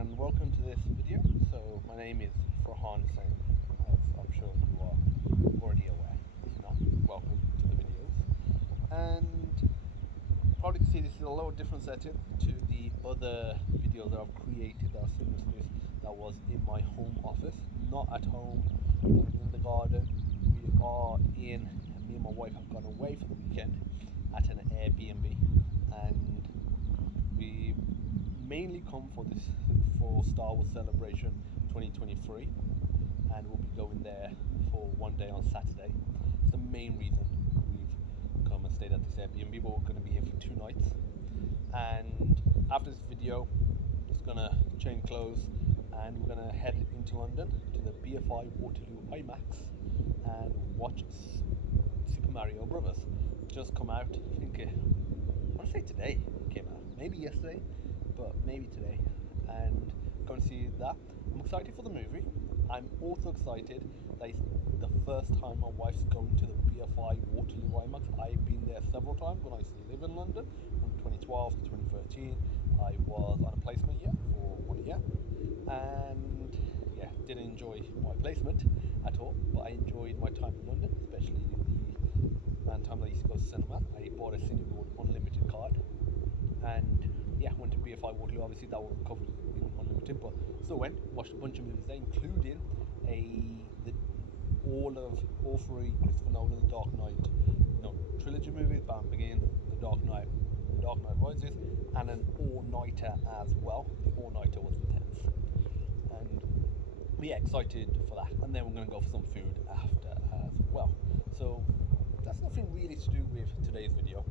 and welcome to this video. So my name is Farhan Singh, as I'm sure you are already aware. If not, welcome to the videos. And probably can see this is a little different setting to the other videos that I've created that are similar to this that was in my home office, not at home, not in the garden. We are in, me and my wife have gone away for the weekend at an Airbnb, and we mainly come for Star Wars Celebration 2023, and we'll be going there for one day on Saturday. It's the main reason we've come and stayed at this Airbnb, but we're going to be here for 2 nights. And after this video, just gonna change clothes and we're gonna head into London to the BFI Waterloo IMAX and watch Super Mario Brothers. Just come out, I think, I want to say today it came out, maybe yesterday, but maybe today, and go and see that. I'm excited for the movie. I'm also excited that it's the first time my wife's going to the BFI Waterloo IMAX. I've been there several times when I used to live in London from 2012 to 2013. I was on a placement year for 1 year, and yeah, didn't enjoy my placement at all, but I enjoyed my time in London, especially the amount of time I used to go to cinema. I bought a Cineworld Unlimited card, and yeah, went to BFI Waterloo. Obviously, that wasn't covered in Unlimited, but still went, watched a bunch of movies there, including all three Christopher Nolan The Dark Knight, trilogy movies: Batman Begins, The Dark Knight, The Dark Knight Rises, and an all-nighter as well. The all-nighter was intense, and yeah, excited for that. And then we're going to go for some food after as well. So that's nothing really to do with today's video.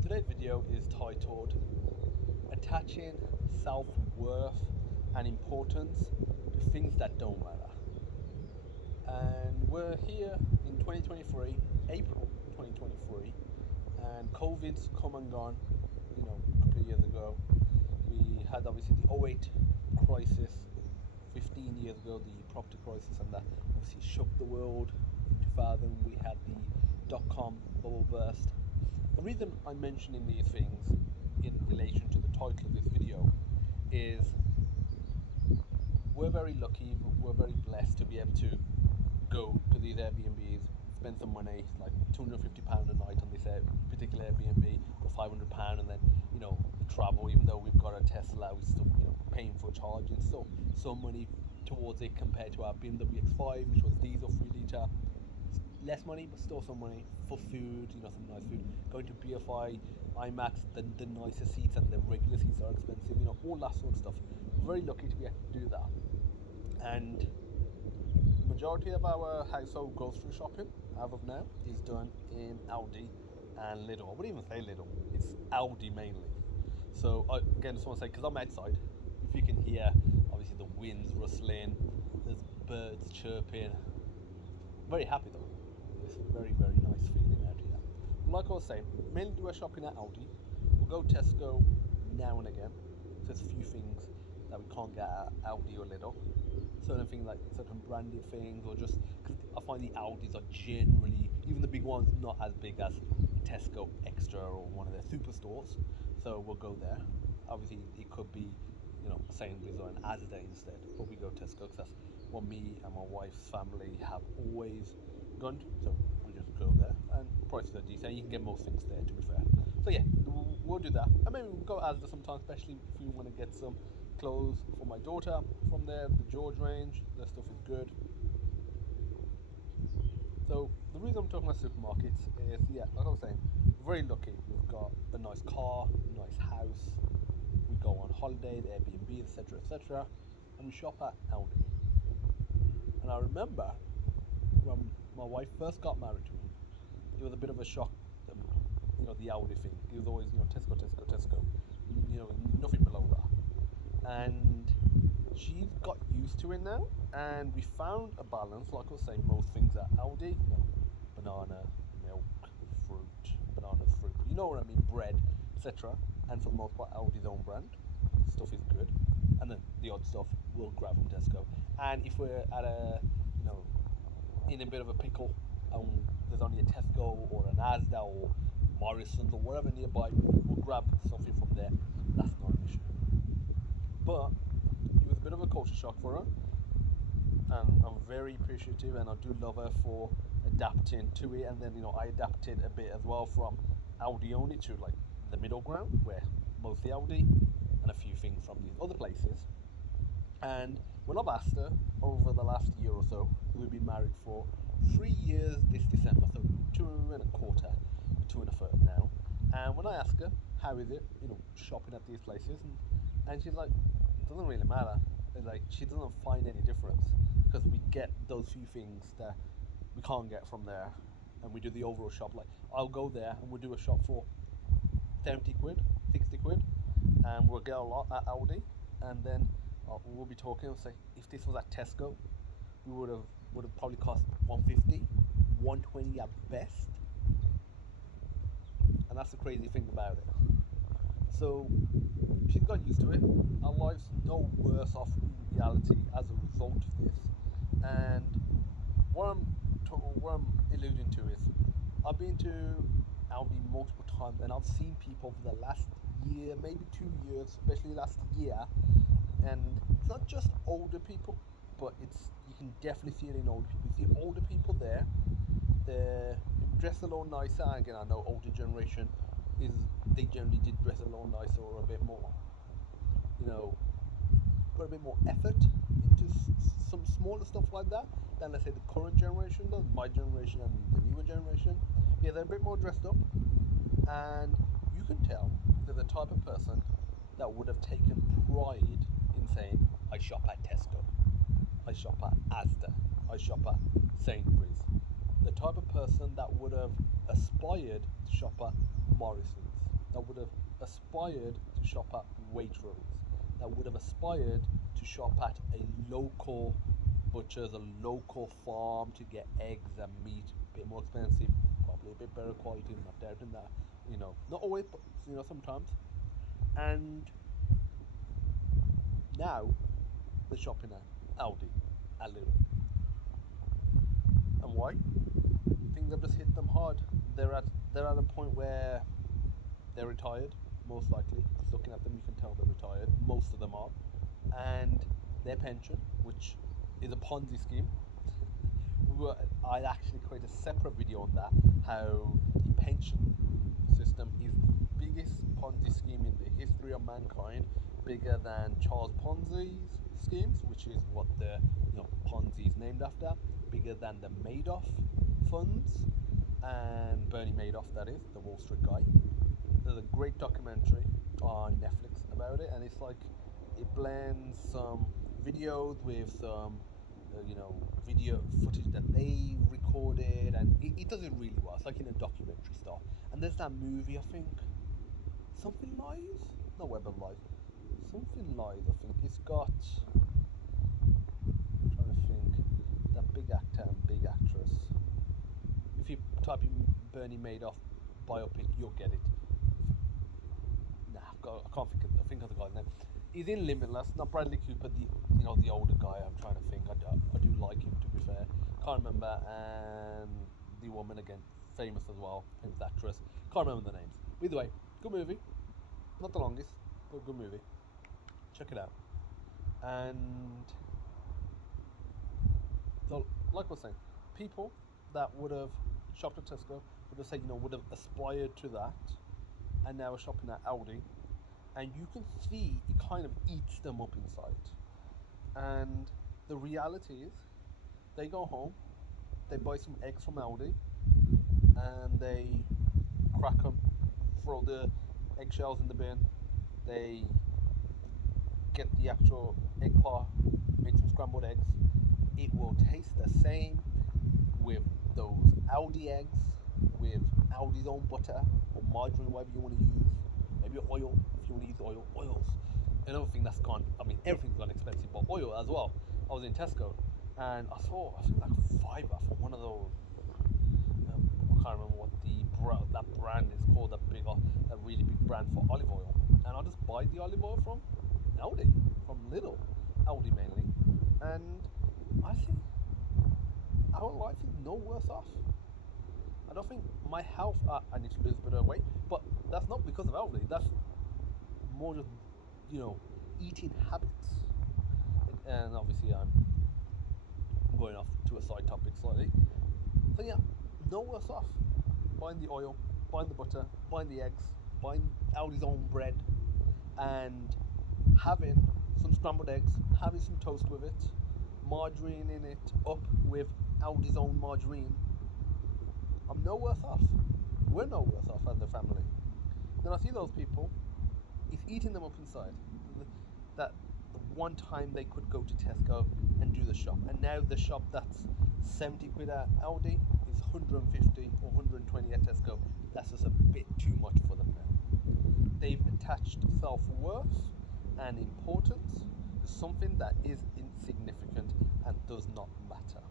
Today's video is titled Attaching Self-Worth and Importance to Things That Don't Matter. And we're here in 2023, April 2023, and COVID's come and gone. A couple of years ago, we had obviously the '08 crisis, 15 years ago, the property crisis, and that obviously shook the world. In 2000, we had the dot-com bubble burst. The reason I'm mentioning these things in relation to the title of this video is we're very lucky, we're very blessed to be able to go to these Airbnbs, spend some money, like £250 a night on this particular Airbnb, or £500, and then travel. Even though we've got a Tesla, we're still paying for charging, still some money towards it compared to our BMW X5, which was diesel 3 litre. Less money, but still some money for food, some nice food. Going to BFI, IMAX, the nicer seats and the regular seats are expensive, all that sort of stuff. Very lucky to be able to do that. And majority of our household grocery shopping, as of now, is done in Aldi and Lidl. I wouldn't even say Lidl, it's Aldi mainly. So again, just want to say, because I'm outside, if you can hear, obviously the wind's rustling, there's birds chirping. Very happy though. It's a very, very nice feeling out here. Like I was saying, mainly do our shopping at Aldi. We'll go Tesco now and again. There's a few things that we can't get at Aldi or Lidl. Certain things like certain branded things, or just because I find the Aldis are generally, even the big ones, not as big as Tesco Extra or one of their superstores. So we'll go there. Obviously, it could be, Sainsbury's or an Asda instead, but we go Tesco because that's what me and my wife's family have always gone to. So we just go there, and prices are decent. You can get most things there, to be fair. So yeah, we'll do that. And maybe we'll go Asda sometimes, especially if we want to get some clothes for my daughter from there. The George range, their stuff is good. So the reason I'm talking about supermarkets is, yeah, like I was saying, very lucky. We've got a nice car, a nice house. We go on holidays, Airbnb, etc., etc., and we shop at Aldi. And I remember when my wife first got married to me, it was a bit of a shock. The Aldi thing. It was always, Tesco, Tesco, Tesco. Nothing below that. And she's got used to it now, and we found a balance. Like I was saying, most things at Aldi, banana, milk, fruit, bananas, fruit. You know what I mean, bread, etc. And for the most part, Aldi's own brand stuff is good. And then the odd stuff we'll grab from Tesco. And if we're at in a bit of a pickle, there's only a Tesco or an Asda or Morrison's or whatever nearby, we'll grab something from there. That's not an issue. But it was a bit of a culture shock for her, and I'm very appreciative, and I do love her for adapting to it. And then I adapted a bit as well from Audi only to like the middle ground, where mostly Audi and a few things from these other places. And when I've asked her over the last year or so, we've been married for 3 years this December, so 2 and a quarter, two and a third now. And when I ask her, how is it, shopping at these places, and she's like, it doesn't really matter. It's like she doesn't find any difference because we get those few things that we can't get from there, and we do the overall shop. Like I'll go there and we'll do a shop for 70 quid, 60 quid, and we'll get a lot at Aldi, and then we'll be talking and say, if this was at Tesco, we would have probably cost 150, 120 at best, and that's the crazy thing about it. So she's got used to it. Our life's no worse off in reality as a result of this. And what I'm alluding to is, I've been to Aldi multiple times, and I've seen people over the last year, maybe 2 years, especially last year, and it's not just older people, but you can definitely see it in older people. You see older people there, they're dressed a little nicer. Again, I know older generation is they generally did dress a little nicer or a bit more, you know, put a bit more effort into some smaller stuff like that than let's say the current generation does, my generation and the newer generation. Yeah, they're a bit more dressed up, and you can tell they're the type of person that would have taken pride in saying, I shop at Tesco, I shop at Asda, I shop at Sainsbury's. The type of person that would have aspired to shop at Morrison's, that would have aspired to shop at Waitrose, that would have aspired to shop at a local butcher's, a local farm to get eggs and meat, a bit more expensive, probably a bit better quality, I'm not doubting that, not always, but sometimes. And now they're shopping at Aldi, at Lidl. And why? Things have just hit them hard. They're at a point where they're retired, most likely. Just looking at them, you can tell they're retired. Most of them are, and their pension, which is a Ponzi scheme. I'd actually create a separate video on that. How the pension system is the biggest Ponzi scheme in the history of mankind, bigger than Charles Ponzi's schemes, which is what the Ponzi is named after, bigger than the Madoff funds and Bernie Madoff, that is, the Wall Street guy. There's a great documentary on Netflix about it, and it's like it blends some videos with some video footage that they recorded, and it does it really well. It's like in a documentary style. And there's that movie, I think, Something Lies? No, Web of Lies. Something Lies, I think. It's got, I'm trying to think, that big actor and big actress. If you type in Bernie Madoff biopic, you'll get it. Nah, I can't think of the guy's name. He's in Limitless, not Bradley Cooper, the older guy. I'm trying to think. I do like him, to be fair. Can't remember. And the woman again, famous as well, famous actress. Can't remember the names. Either way, good movie. Not the longest, but good movie. Check it out. And so, like I was saying, people that would have shopped at Tesco would have said, would have aspired to that, and now are shopping at Aldi, and you can see it kind of eats them up inside. And the reality is, they go home, they buy some eggs from Aldi, and they crack them, throw the eggshells in the bin, they get the actual egg pot, make some scrambled eggs. It will taste the same with those Aldi eggs, with Aldi's own butter or margarine, whatever you want to use. Maybe oil, if you want to use oils. Another thing that's gone, everything's gone expensive, but oil as well. I was in Tesco and I saw like a £5 for one of those. I can't remember what that brand is called, that really big brand for olive oil. And I just buy the olive oil from Aldi, from Lidl, Aldi mainly. And I think our life is no worse off. I don't think my health, I need to lose a bit of weight, but that's not because of Aldi. That's more just, eating habits. And obviously, I'm going off to a side topic slightly. So yeah, no worse off buying the oil, buying the butter, buying the eggs, buying Aldi's own bread, and having some scrambled eggs, having some toast with it, margarine in it up with Aldi's own margarine. I'm no worse off. We're no worse off as a family. Then I see those people, it's eating them up inside. That the one time they could go to Tesco and do the shop, and now the shop that's 70 quid at Aldi is 150 or 120 at Tesco. That's just a bit too much for them now. They've attached self worth and importance to something that is insignificant and does not matter.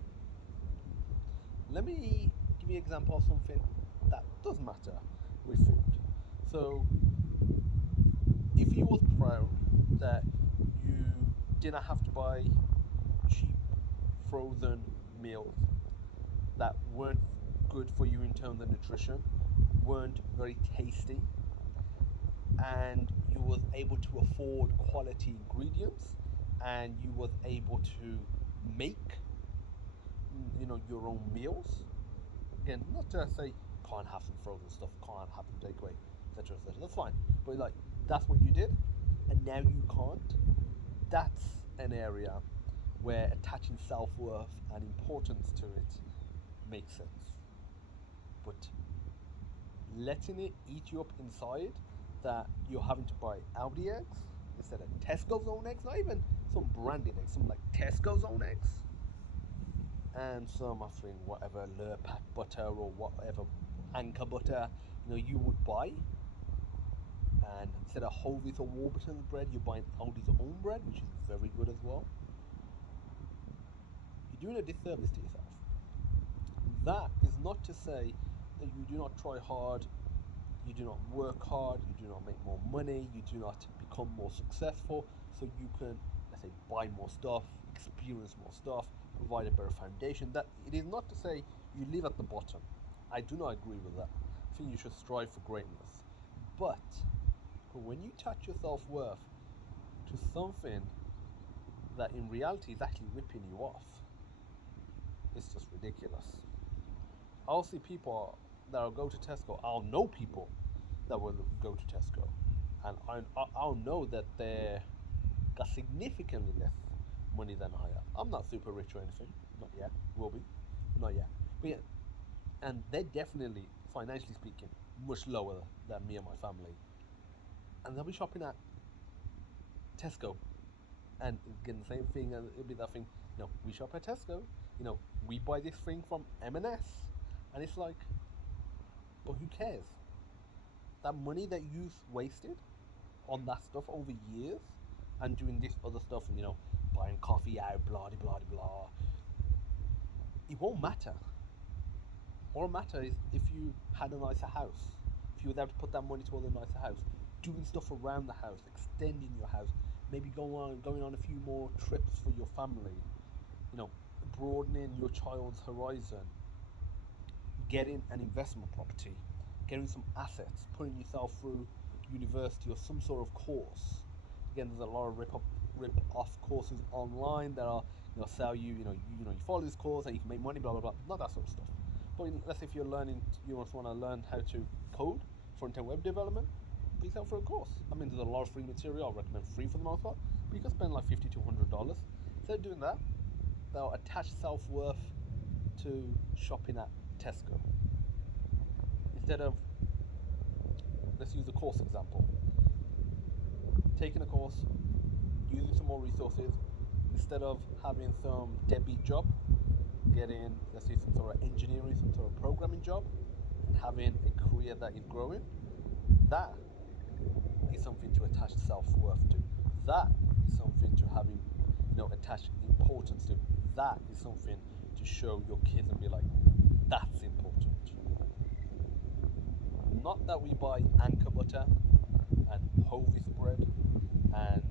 Let me give you an example of something that does matter with food. So, if you was proud that you didn't have to buy cheap frozen meals that weren't good for you in terms of nutrition, weren't very tasty, and you was able to afford quality ingredients, and you was able to make your own meals. Again, not to say can't have some frozen stuff, can't have some takeaway, etc., etc. That's fine, but like that's what you did, and now you can't. That's an area where attaching self worth and importance to it makes sense. But letting it eat you up inside, that you're having to buy Aldi eggs instead of Tesco's own eggs, not even some branded eggs, some like Tesco's own eggs, and some I think whatever Lurpak butter or whatever Anchor butter you would buy, and instead of Hovis or Warburton's bread, you're buying Aldi's own bread, which is very good as well. You're doing a disservice to yourself. That is not to say that you do not try hard, you do not work hard, you do not make more money, you do not become more successful, so you can, let's say, buy more stuff, experience more stuff, provide a better foundation. That it is not to say you live at the bottom. I do not agree with that. I think you should strive for greatness. But when you touch your self worth to something that in reality is actually ripping you off, it's just ridiculous. I'll see people that will go to Tesco. I'll know people that will go to Tesco, and I'll know that they're got significantly less money than I have. I'm not super rich or anything, not yet. Will be, not yet. But yeah, and they're definitely, financially speaking, much lower than me and my family. And they'll be shopping at Tesco, and again the same thing. And it'll be that thing. We shop at Tesco. We buy this thing from M&S, and it's like, but who cares? That money that you've wasted on that stuff over years and doing this other stuff, and buying coffee out, blah blah blah, it won't matter. All that matter is if you had a nicer house, if you were able to put that money towards a nicer house, doing stuff around the house, extending your house, maybe going on a few more trips for your family, broadening your child's horizon, getting an investment property, getting some assets, putting yourself through university or some sort of course. Again, there's a lot of rip off courses online that are sell you follow this course and you can make money, blah blah blah. Not that sort of stuff. But let's say if you just want to learn how to code, front end web development, put yourself for a course. I mean, there's a lot of free material. I recommend free for the most part, but you can spend like $50 to $100. Instead of doing that, they'll attach self worth to shopping at Tesco. Instead of, let's use the course example, taking a course, using some more resources, instead of having some deadbeat job, getting, let's say, some sort of engineering, some sort of programming job, and having a career that is growing. That is something to attach self-worth to. That is something to having, attach importance to. That is something to show your kids and be like, that's important. Not that we buy Anchor butter and Hovis bread and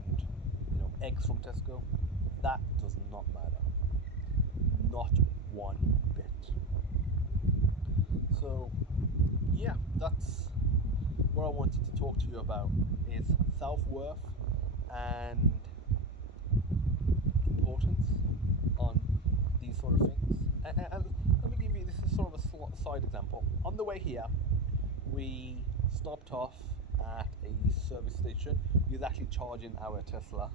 eggs from Tesco. That does not matter. Not one bit. So yeah, that's what I wanted to talk to you about, is self-worth and importance on these sort of things. And let me give you, this is sort of a side example. On the way here, we stopped off at a service station. We was actually charging our Tesla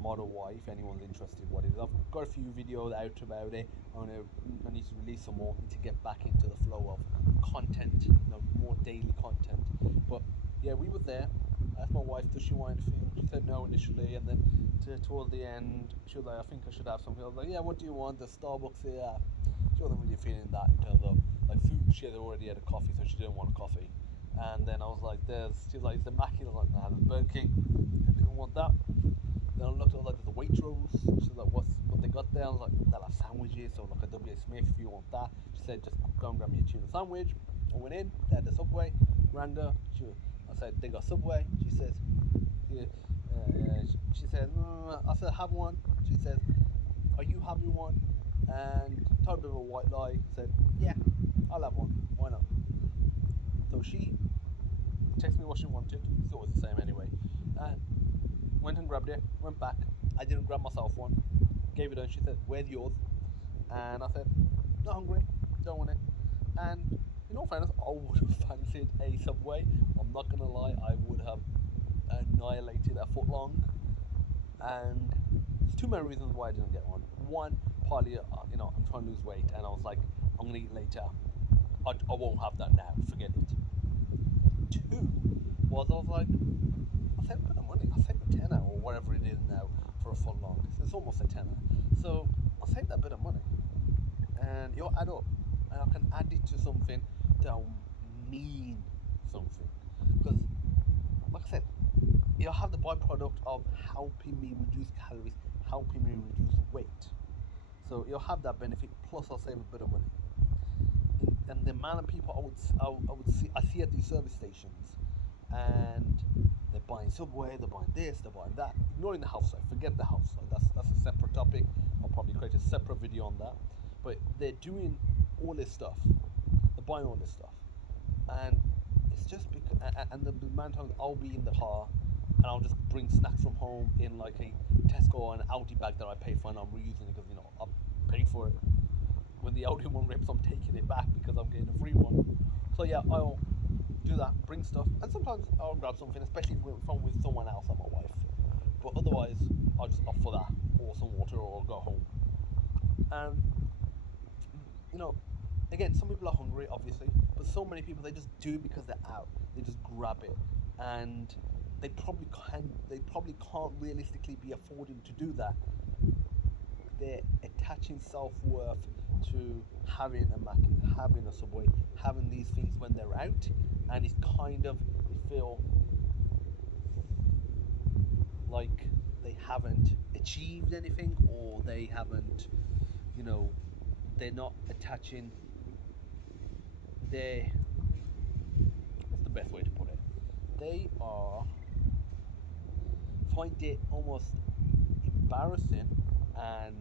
Model Y, if anyone's interested what it is. I've got a few videos out about it. I need to release some more to get back into the flow of content, more daily content. But yeah, we were there. I asked my wife, does she want anything? She said no initially, and then towards the end, she was like, I think I should have something. I was like, yeah, what do you want? The Starbucks here. She wasn't really feeling that in terms of like food. She had already had a coffee, so she didn't want a coffee. And then I was like, she was like, is the Mackie? I was like, nah, there's Burger King. I didn't want that. Then I looked at like the Waitrose. She was like, what they got there? I was like, they're like sandwiches, so like a W.A. Smith if you want that. She said, just go and grab me a tuna sandwich. I went in, they had the Subway, rang her. I said, they got Subway. She says, yeah. She said, I said, have one. She says, are you having one? And told a bit of a white lie. Said, yeah, I'll have one. Why not? So she texted me what she wanted. It's always the same anyway. And went and grabbed it. Went back. I didn't grab myself one. Gave it her. She said, where's yours? And I said, not hungry. Don't want it. And in all fairness, I would have fancied a Subway. I'm not gonna lie. I would have annihilated a foot long. And there's two main reasons why I didn't get one. One, partly, I'm trying to lose weight, and I was like, I'm gonna eat later. I won't have that now. Forget it. Two was I was like, I saved a bit of money. I saved a tenner or whatever it is now for a foot long. It's almost a tenner. So I saved that bit of money, and it'll add up, and I can add it to something that'll mean something. Because, like I said, it'll have the byproduct of helping me reduce calories, helping me reduce weight. So you'll have that benefit. Plus, I'll save a bit of money. And the amount of people I see at these service stations, and they're buying Subway, they're buying this, they're buying that, ignoring the health side. Forget the health side. That's a separate topic. I'll probably create a separate video on that. But they're doing all this stuff. They're buying all this stuff, and it's just because. And the amount of times I'll be in the car, and I'll just bring snacks from home in like a Tesco or an Aldi bag that I pay for, and I'm reusing it because I paid for it. When the Aldi one rips, I'm taking it back because I'm getting a free one. So yeah, I'll do that, bring stuff, and sometimes I'll grab something, especially if I'm with someone else, like my wife. But otherwise, I'll just opt for that, or some water, or go home. And you know, again, some people are hungry, obviously, but so many people they just do it because they're out. They just grab it, and they probably can't realistically be affording to do that. They're attaching self-worth to having a Mackie, having a Subway, having these things when they're out, and it's kind of they feel like they haven't achieved anything, or they haven't, you know, they're not attaching their, what's the best way to put it? They are find it almost embarrassing and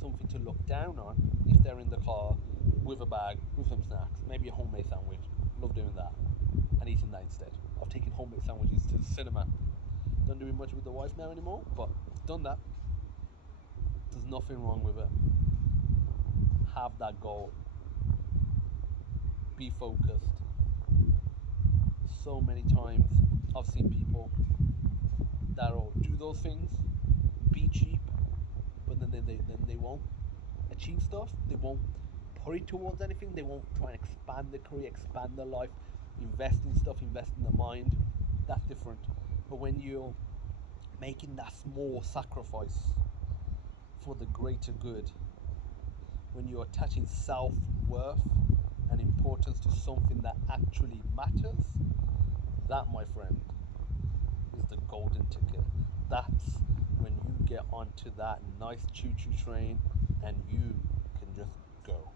something to look down on if they're in the car with a bag, with some snacks, maybe a homemade sandwich. Love doing that and eating that instead. I've taken homemade sandwiches to the cinema. Don't do it much with the wife now anymore, but done that. There's nothing wrong with it. Have that goal. Be focused. So many times I've seen people that'll do those things, be cheap, but then they won't achieve stuff. They won't put it towards anything. They won't try and expand their career, expand their life, invest in stuff, invest in the mind. That's different. But when you're making that small sacrifice for the greater good, when you're attaching self-worth and importance to something that actually matters, that, my friend, is the golden ticket. That's when you get onto that nice choo-choo train and you can just go.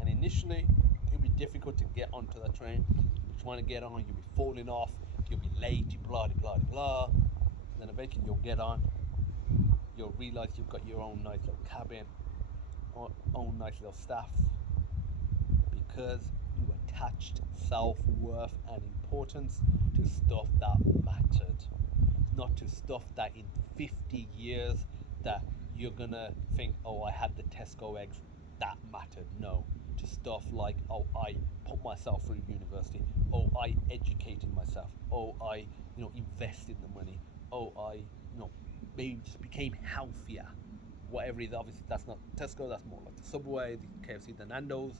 And initially, it'll be difficult to get onto that train. You'll be trying to get on, you'll be falling off, you'll be late, blah, blah, blah. Then eventually you'll get on. You'll realize you've got your own nice little cabin, own nice little staff, because you attached self-worth and importance to stuff that mattered. not to stuff that in 50 years that you're gonna think, oh, I had the Tesco eggs, that mattered. No, to stuff like, oh, I put myself through university, oh, I educated myself, oh, I invested the money, oh, I maybe just became healthier. Whatever it is, obviously that's not Tesco. That's more like the Subway, the KFC, the Nando's,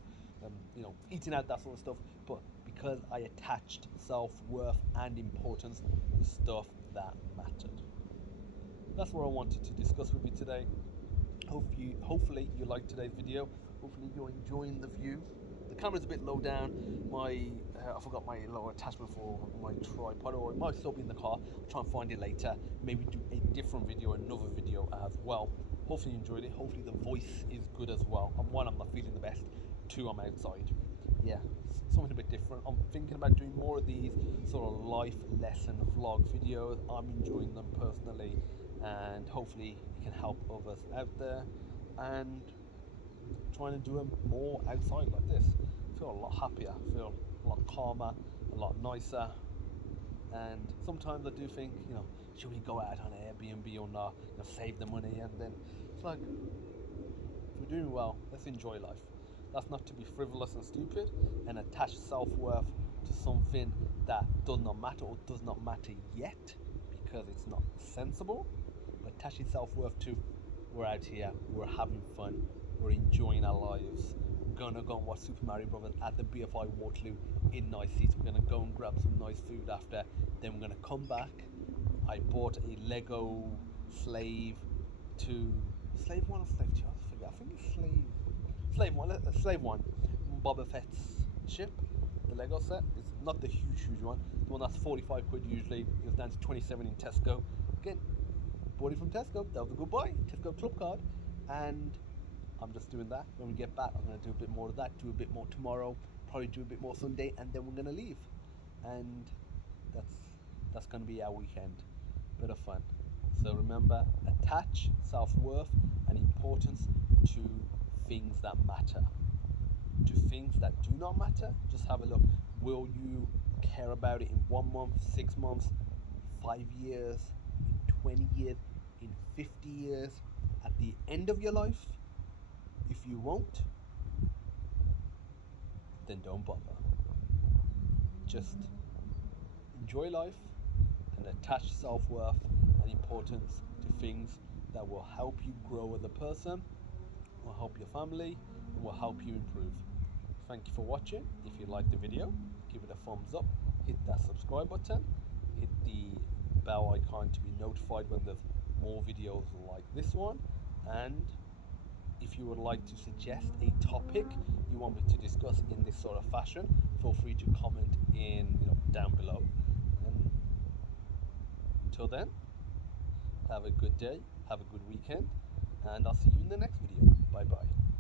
eating out, that sort of stuff. But because I attached self-worth and importance to stuff that mattered, that's what I wanted to discuss with you today. Hopefully you like today's video. Hopefully you're enjoying the view. The camera's a bit low down. I forgot my little attachment for my tripod, or it might still be in the car. I'll try and find it later. Maybe do a different video, another video as well. Hopefully you enjoyed it. Hopefully the voice is good as well. And one, I'm not feeling the best. Two, I'm outside. Yeah, something a bit different. I'm thinking about doing more of these sort of life lesson vlog videos. I'm enjoying them personally, and hopefully it can help others out there. And trying to do them more outside like this. I feel a lot happier. I feel a lot calmer, a lot nicer. And sometimes I do think, should we go out on Airbnb or not? Save the money, and then it's like, if we're doing well, let's enjoy life. That's not to be frivolous and stupid and attach self-worth to something that does not matter or does not matter yet because it's not sensible. But attaching self-worth to, we're out here, we're having fun, we're enjoying our lives. We're gonna go and watch Super Mario Brothers at the BFI Waterloo in nice seats. We're gonna go and grab some nice food after. Then we're gonna come back. I bought a Lego slave slave one or slave two. I forget. I think it's slave one. Boba Fett's ship. The Lego set. It's not the huge one. The one that's 45 quid usually. It was down to 27 in Tesco. Again, bought it from Tesco. That was a good buy. Tesco Club card. And I'm just doing that. When we get back, I'm going to do a bit more of that, do a bit more tomorrow, probably do a bit more Sunday, and then we're going to leave. And that's going to be our weekend. Bit of fun. So remember, attach self-worth and importance to things that matter. To things that do not matter, just have a look. Will you care about it in 1 month, 6 months, 5 years, in 20 years, in 50 years, at the end of your life? If you won't, then don't bother. Just enjoy life and attach self-worth and importance to things that will help you grow as a person, will help your family, and will help you improve. Thank you for watching. If you liked the video, give it a thumbs up, hit that subscribe button, hit the bell icon to be notified when there's more videos like this one, and if you would like to suggest a topic you want me to discuss in this sort of fashion, feel free to comment in down below. And until then, have a good day, have a good weekend, and I'll see you in the next video. Bye bye.